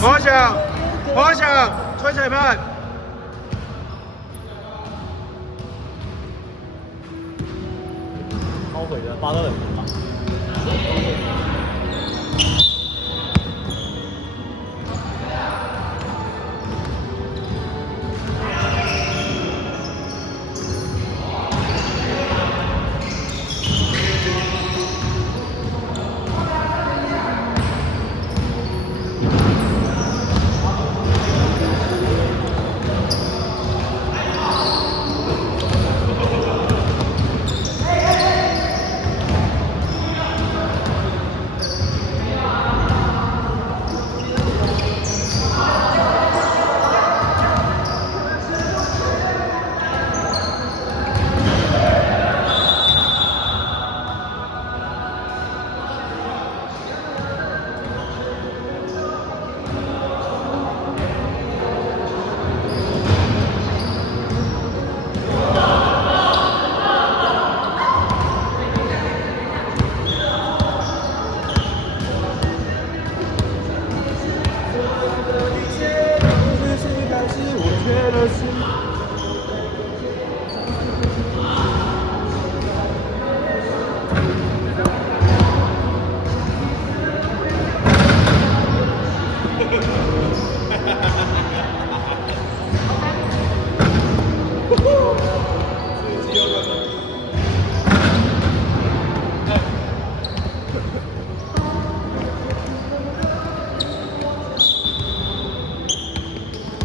黄翔，黄翔，吹裁判。抄回的巴勒人吧。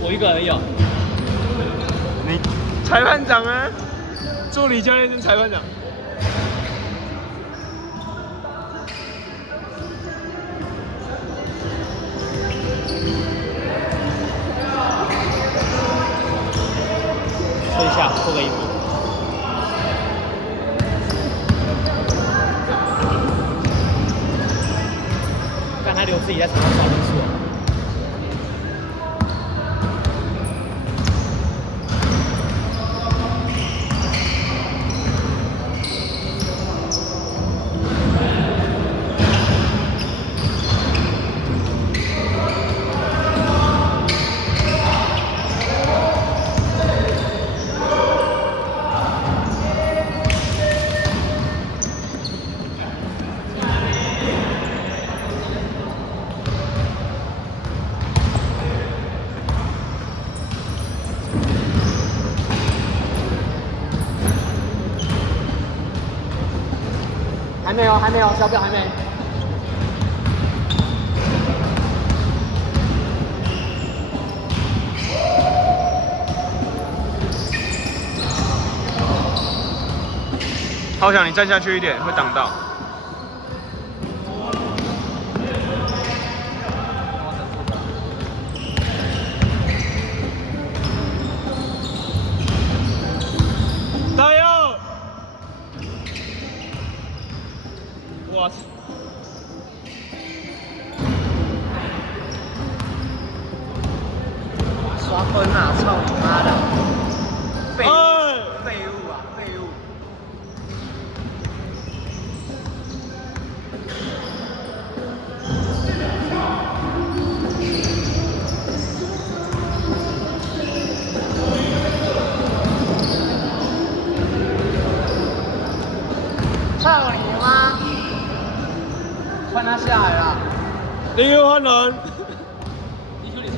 我一个人有。你裁判长啊，助理教练跟裁判长。吹一下，脱个衣服。看他留自己在场上刷分数。还没有，还没有，小表还没。好想你站下去一点，会挡到。加油！我操！刷分啊！操你妈的！废物！哎废物啊！废物！蔡伟赢吗？换他下来了。林佑换人。你说你说。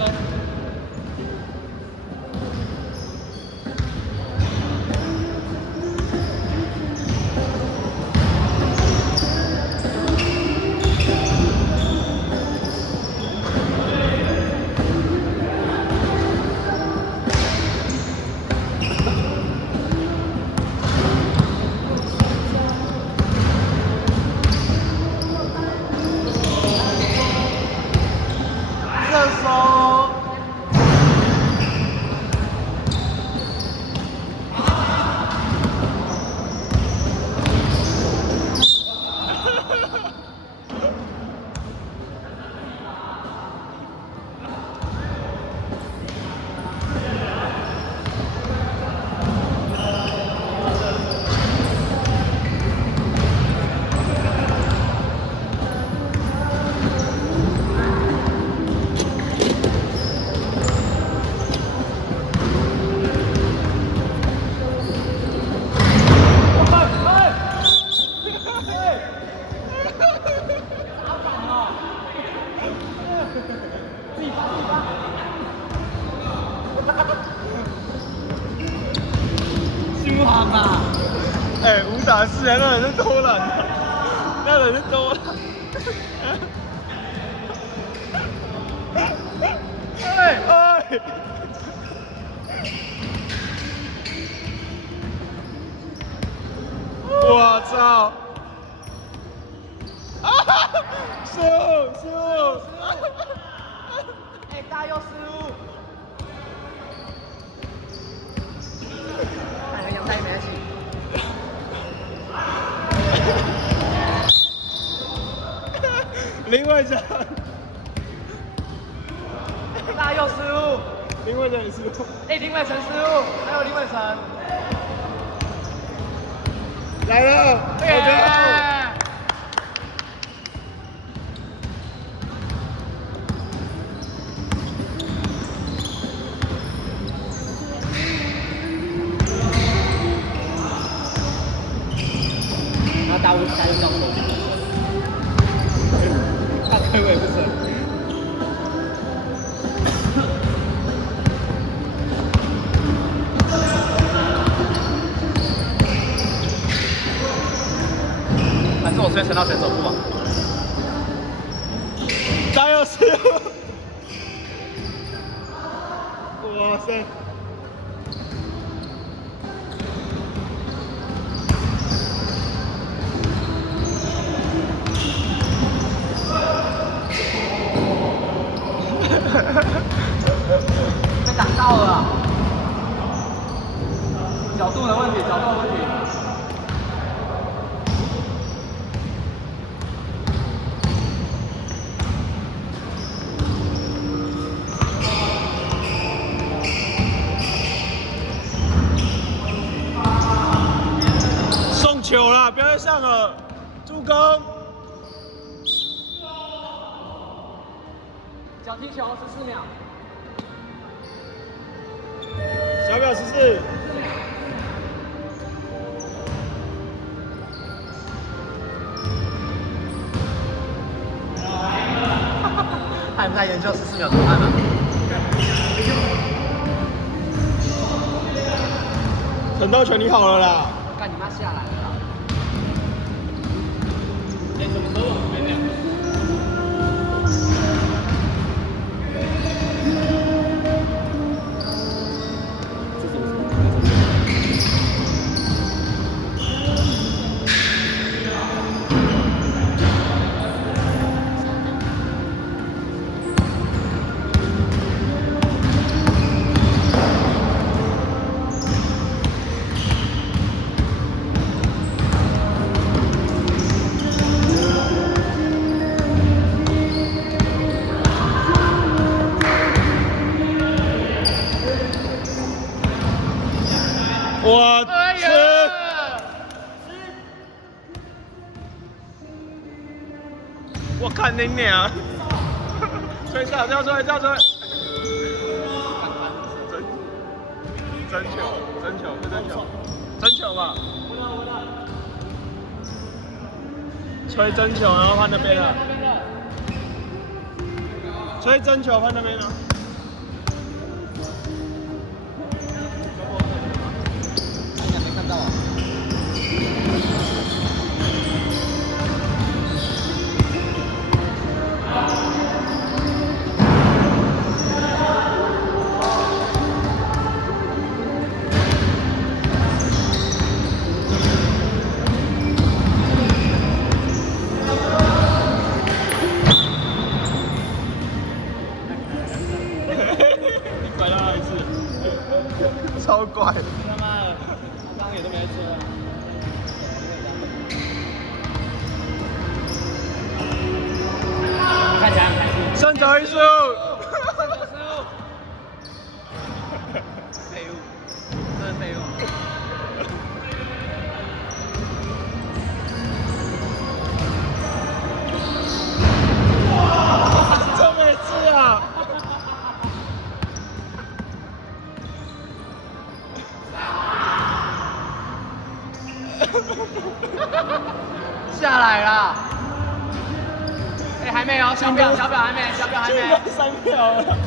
啊，是啊，那人是偷懒的，那人是偷懒。哎！我操！啊！失误！哎，大又失误。看跟杨太没关系。林伟成，大又失误。林伟成也失误。哎，林伟成失误，还有林伟成。来了，耶！然后大又掉手，他推尾不深。还是我吹陈到选手部吧。加油失误！哇塞！被挡到了，角度的问题。送球了，不要再上了，助攻！脚踢球14秒。小表14。他们在研究14秒怎么按啊？陈道全你好了啦！干你妈下来了！哎，什么时候我们俩？我吃，我看你娘！吹哨，叫出来！真球吧！吹真球，然后换那边了。吹真球，换那边了。没看到啊。超怪！他妈的，刚刚也都没吃。看起来很开心。胜球一输。废物，真的废物。这没事啊！下来啦！哎，还没有，小表还没。3秒了。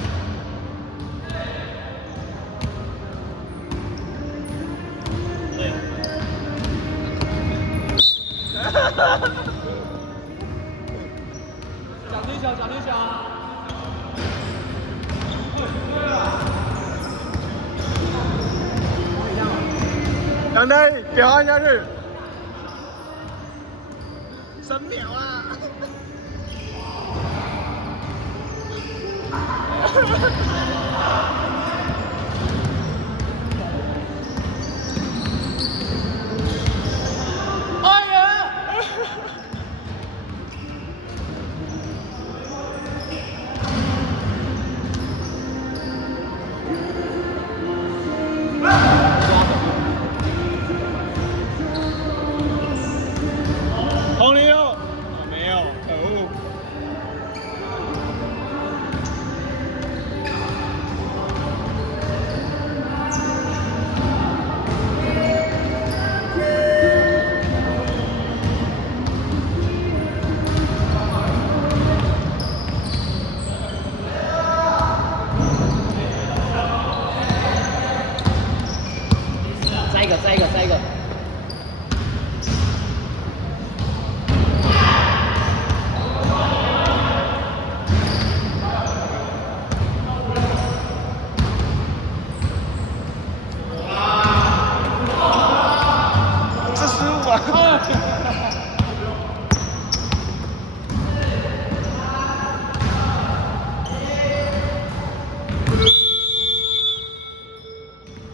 脚对脚，脚对脚。杨队，表按下去。3秒啊！